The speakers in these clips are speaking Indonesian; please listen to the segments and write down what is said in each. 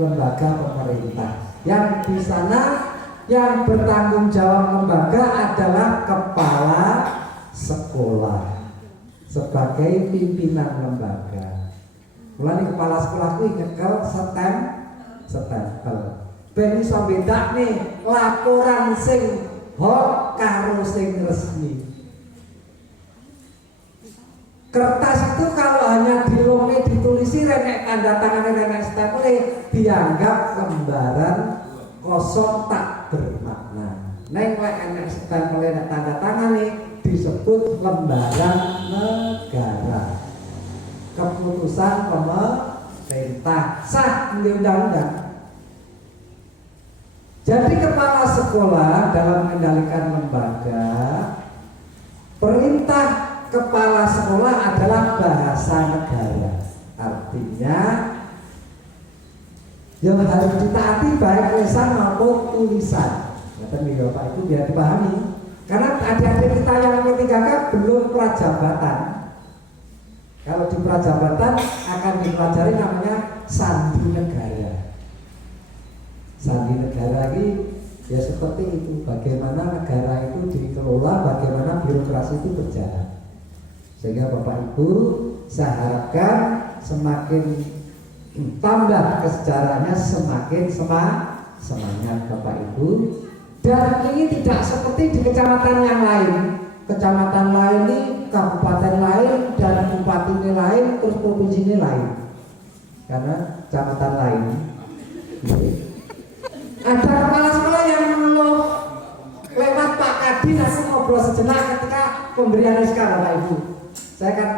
lembaga pemerintah. Yang di sana yang bertanggung jawab lembaga adalah kepala sekolah sebagai pimpinan lembaga. Mulai kepala sekolah kuwi nyekel stempel. Ben iso bedakne laporan sing hot karo sing resmi. Kertas itu kalau hanya dilome ditulisi renek tanda tangan renek stempel dianggap lembaran kosong tak bermakna. Neng lek enek stempel renek tanda tangan disebut lembaran negara. Keputusan pemerintah sah undang-undang. Jadi kepala sekolah dalam mengendalikan lembaga, perintah kepala sekolah adalah bahasa negara. Artinya yang harus ditaati baik lisan maupun tulisan. Bapak itu biar dipahami. Karena adik-adik kita yang ketiga belum prajabatan. Kalau di prajabatan akan dipelajari namanya sandi negara. Sandi negara ini ya seperti itu, bagaimana negara itu dikelola, bagaimana birokrasi itu berjalan. Sehingga Bapak Ibu saya harapkan semakin tambah kesejarahannya semakin semangat Bapak Ibu. Dan ini tidak seperti di kecamatan yang lain. Kecamatan lain ini, kabupaten lain, dan bupati ini lain, terus provinsi ini lain. Karena kecamatan lain. Ada kepala sekolah yang mengeluh lewat Pak Kadin, aku ngobrol sejenak ketika pemberian SK Bapak Ibu. Saya kan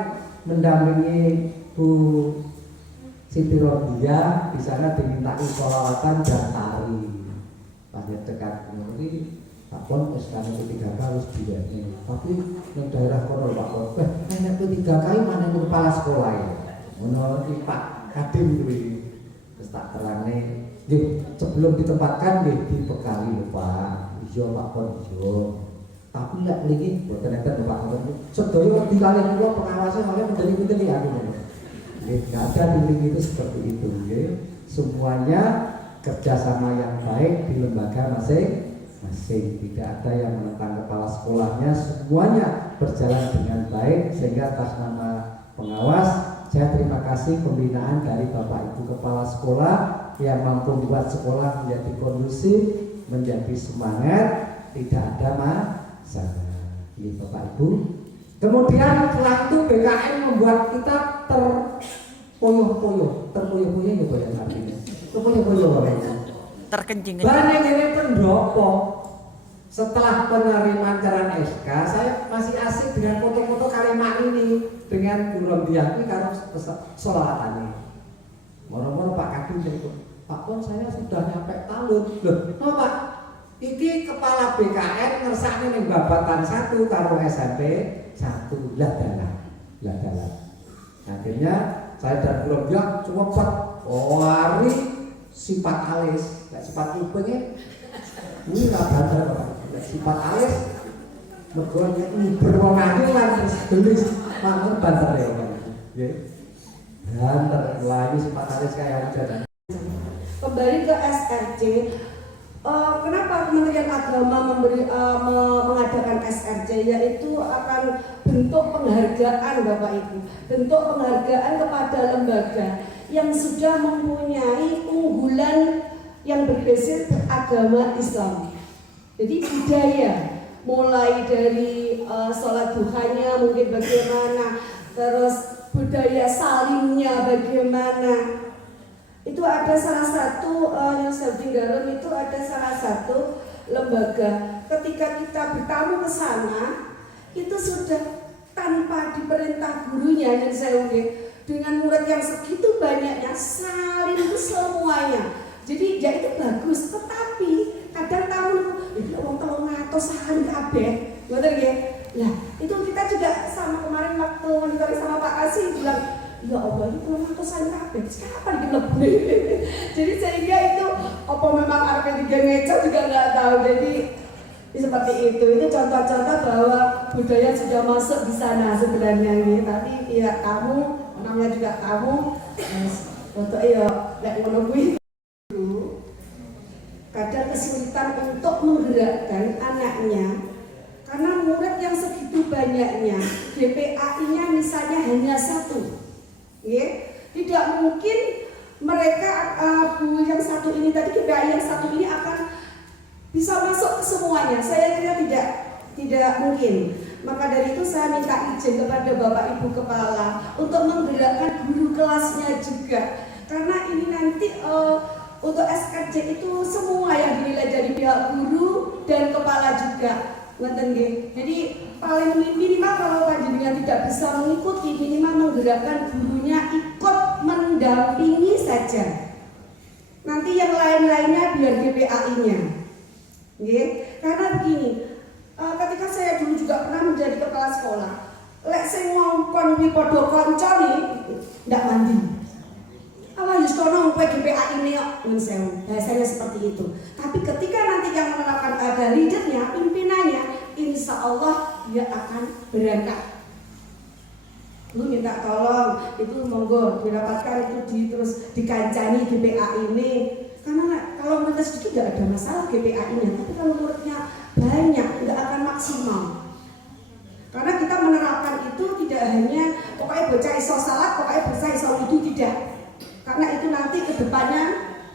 mendampingi Bu Siti Rodia, di sana dimintai perawatan dan tari. Banyak dekat ini Pak Pon SK P3K harus diwetne. Tapi di daerah kono Pak Pon, enak P3K mana kepala sekolah ya. Ngono iki Pak Kadin kuwi. Terus tak terane sebelum ditempatkan dibekali lho Pak. Iya Pak Pon iya. Tapi lek mriki mboten enten Pak Pon. Sedaya dikalih kula pengawasnya oleh menteri-menteri aku. Nggih, ada di mriki itu seperti itu nggih. Semuanya kerjasama yang baik di lembaga masing-masing. Tidak ada yang menentang kepala sekolahnya, semuanya berjalan dengan baik. Sehingga atas nama pengawas saya terima kasih pembinaan dari Bapak Ibu Kepala Sekolah yang mampu membuat sekolah menjadi kondusif, menjadi semangat, tidak ada masalah. Ini Bapak Ibu. Kemudian setelah itu BKN membuat kita terpoyoh-poyoh ya Pak artinya. Terpoyoh-poyoh terkencing. Banyak ini pendopo. Setelah penerimaan calon SK, saya masih asik dengan foto-foto kalimat ini dengan buron diakui karena sholawatan. Moro-moro Pak Kadin dari Pak Pon saya sudah nyampe tahun. Loh, no Pak, iki kepala BKN ngersakne ning babatan 1 karo SMP 1 lah dalan. Akhirnya saya dan buron dia cuma wari sifat alis, gak sifat ibenge. Ini lah banter Pak. Sifat alis mergonya berwong ayu lan terus gelis mangun banter ya Pak. Nggih. Banter lagi sifat alis kayak aja. Kembali ke SRC, kenapa Kementerian Agama mengadakan SRC, yaitu akan bentuk penghargaan Bapak Ibu, bentuk penghargaan kepada lembaga yang sudah mempunyai unggulan yang berbasis agama Islam. Jadi budaya, mulai dari sholat duhanya mungkin bagaimana, terus budaya salimnya bagaimana. Itu ada salah satu Yosef Dinggarum itu ada salah satu lembaga. Ketika kita bertamu ke sana, itu sudah tanpa diperintah gurunya yang saya dengan murid yang segitu banyaknya salim itu semuanya. Jadi ya itu bagus, tetapi kadang tahun itu orang tolong ngatos salim kabeh, betul ya? Nah itu kita juga sama kemarin waktu monitoring sama Pak Kasih bilang, ya Allah ini tolong ngatos salim kabeh, kapan kita lebih? Jadi sehingga itu apa memang RP3 ngeco juga nggak tahu. Jadi seperti itu contoh-contoh bahwa budaya sudah masuk di sana sebenarnya ini. Tapi ya kamu namanya juga kamu, untuk ya lek ngono kuwi kesulitan untuk menggerakkan anaknya karena murid yang segitu banyaknya, GPAI-nya misalnya hanya satu, ya. Tidak mungkin mereka Bu yang satu ini tadi, GPAI yang satu ini akan bisa masuk ke semuanya. Saya kira tidak mungkin. Maka dari itu saya minta izin kepada Bapak Ibu Kepala untuk menggerakkan guru kelasnya juga. Karena ini nanti untuk SRJ itu semua yang dinilai dari pihak guru dan kepala juga. Jadi paling minimal kalau panjenengan tidak bisa mengikuti, minimal menggerakkan gurunya ikut mendampingi saja. Nanti yang lain-lainnya biar GPAI-nya. Karena begini, ketika saya dulu juga pernah menjadi kepala sekolah, lek sing ngongkon wi padha kanca nih ndak mandi. Alah Yustono kowe GPAI ini kok mensewu. Bahasanya seperti itu. Tapi ketika nanti yang menerapkan ada leadernya, pimpinannya, insya Allah dia akan berangkat. Lu minta tolong, itu monggo dirapatkan, itu terus dikancani GPAI ini. Karena kalau muridnya sedikit tidak ada masalah GPAI-nya, tapi kalau muridnya banyak nggak akan maksimal. Karena kita menerapkan itu tidak hanya pokoknya bocah iso salat, pokoknya bocah iso wudu, tidak. Karena itu nanti kedepannya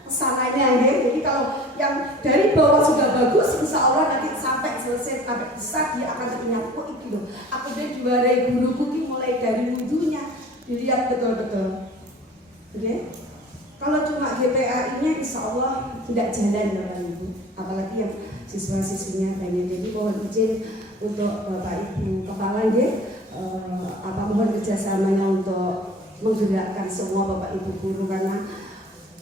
kesananya ya. Jadi kalau yang dari bawah sudah bagus, insya Allah nanti sampai selesai sampai besar dia akan teringat, oh itu loh, aku udah diwarai guruku mulai dari wudunya dilihat betul-betul. Oke? Kalau cuma GPAI-nya insya Allah tidak jalan Bapak Ibu, apalagi yang siswa-siswinya banyak. Jadi mohon izin untuk Bapak Ibu Kepala mohon kerjasamanya untuk menggerakkan semua Bapak Ibu guru, karena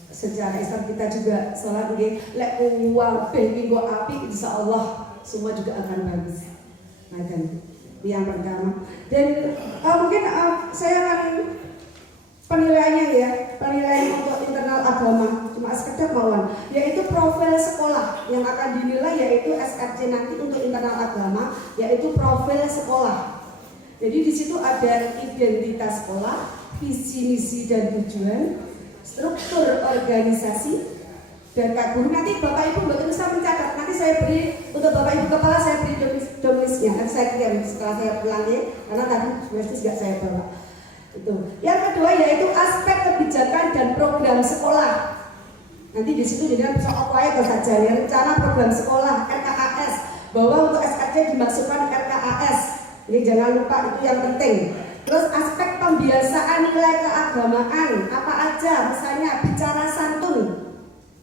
secara Islam kita juga sholat lek uang minggu api, insya Allah semua juga akan bagus. Nah, dan yang pertama. Dan mungkin saya akan penilaiannya ya, penilaian untuk internal agama cuma sekedar mawon, yaitu profil sekolah yang akan dinilai, yaitu SRJ nanti untuk internal agama, yaitu profil sekolah. Jadi di situ ada identitas sekolah, visi misi dan tujuan, struktur organisasi, dan Kak Guru. Nanti Bapak Ibu betul bisa mencatat. Nanti saya beri untuk Bapak Ibu Kepala, saya beri domisnya. Nanti saya kirim setelah saya pulang ya, karena tadi domis nggak saya bawa. Itu. Yang kedua yaitu aspek kebijakan dan program sekolah. Nanti di situ jadi bisa apa ya saja ya, rencana program sekolah RKAS, bahwa untuk SRJ dimasukkan RKAS. Jadi jangan lupa, itu yang penting. Terus aspek pembiasaan nilai keagamaan apa aja, misalnya bicara santun.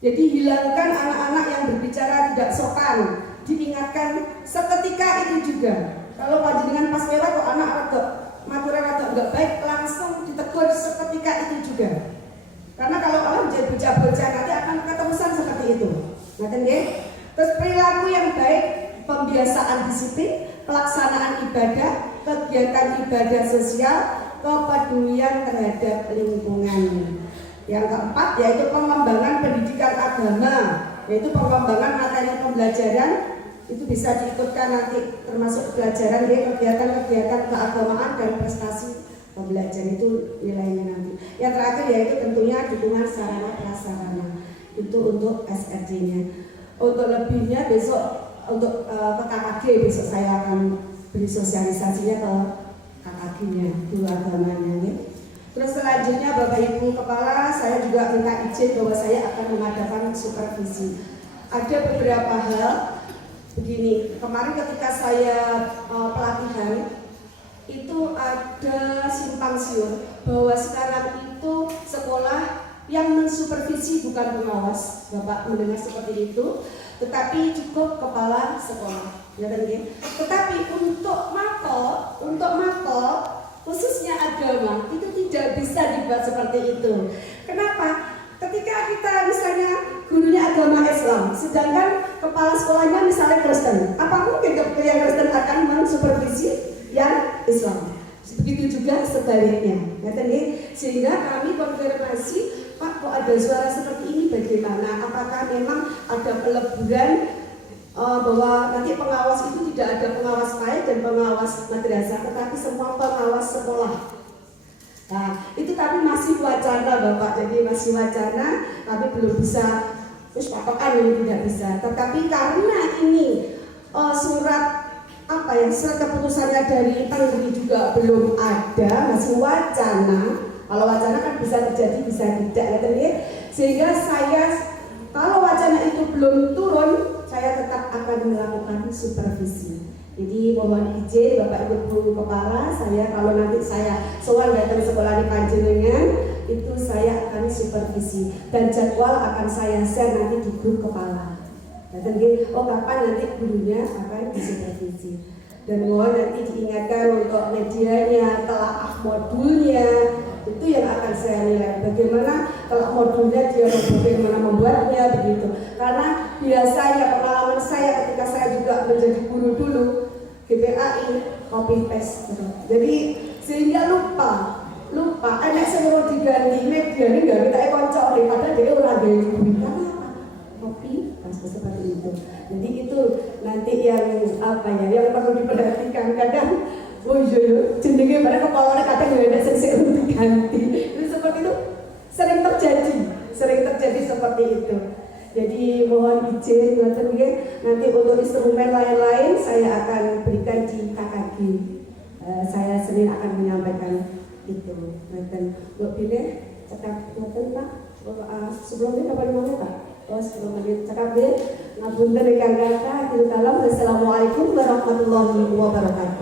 Jadi hilangkan anak-anak yang berbicara tidak sopan, diingatkan seketika itu juga. Kalau panjenengan pas lewat kok anak atau maturan atau enggak baik, langsung ditegur seketika itu juga. Karena kalau orang menjadi bocah-bocah nanti akan keterusan seperti itu. Ngerti nggih? Terus perilaku yang baik, pembiasaan disiplin, pelaksanaan ibadah, kegiatan ibadah sosial, kepedulian terhadap lingkungan. Yang keempat yaitu pengembangan pendidikan agama, yaitu pengembangan materi pembelajaran, itu bisa diikutkan nanti termasuk pelajaran ya, kegiatan-kegiatan keagamaan dan prestasi pembelajaran itu nilainya nanti. Yang terakhir yaitu tentunya dukungan sarana prasarana, itu untuk SRJ-nya. Untuk lebihnya besok untuk ke KKG besok saya akan beri sosialisasinya ke KKG-nya, guru agamanya ya. Terus selanjutnya Bapak Ibu Kepala, saya juga minta izin bahwa saya akan mengadakan supervisi. Ada beberapa hal begini, kemarin ketika saya pelatihan itu ada simpang siur bahwa sekarang itu sekolah yang mensupervisi bukan pengawas. Bapak mendengar seperti itu, tetapi cukup kepala sekolah. Ya, tetapi untuk mapel khususnya agama itu tidak bisa dibuat seperti itu. Kenapa? Ketika kita misalnya gurunya agama Islam, sedangkan kepala sekolahnya misalnya Kristen, apa mungkin yang Kristen akan mensupervisi yang Islam? Begitu juga sebaliknya. Sehingga kami konfirmasi, Pak, kok ada suara seperti ini bagaimana? Apakah memang ada peleburan bahwa nanti pengawas itu tidak ada pengawas baik dan pengawas madrasah, tetapi semua pengawas sekolah. Nah, itu tapi masih wacana Bapak, jadi masih wacana, tapi belum bisa terus patokan ini tidak bisa. Tetapi karena ini surat keputusannya dari Pendagri juga belum ada, masih wacana. Kalau wacana kan bisa terjadi, bisa tidak, ya. Sehingga saya, kalau wacana itu belum turun, saya tetap akan melakukan supervisi. Jadi mohon izin Bapak Ibu Guru Kepala, saya kalau nanti saya soal datang sekolah di Panjenengan, itu saya akan supervisi dan jadwal akan saya share nanti di grup kepala. Dan kapan nanti gurunya akan disupervisi. Dan mohon nanti diingatkan untuk medianya, telaah modulnya, itu yang akan saya nilai. Bagaimana telaah modulnya, dia bagaimana membuatnya, begitu. Karena biasanya pengalaman saya ketika saya juga menjadi guru dulu, GPAI, copy paste. Jadi sehingga lupa, enak seluruh diganti media ini nggak kita konco daripada dia orang gaya karena copy paste seperti itu. Jadi itu nanti yang yang perlu diperhatikan. Kadang jenenge pada kepala kadang nggak ada sensei untuk diganti. Itu seperti itu sering terjadi seperti itu. Jadi mohon izin nanti untuk instrumen lain-lain saya akan berikan di KKG. Saya Senin akan menyampaikan itu. Dan untuk pilih cakap Pak. Sebelumnya kapan mau Pak? Sebelum menit cakap ngapunten ingkang kathah. Assalamualaikum warahmatullahi wabarakatuh.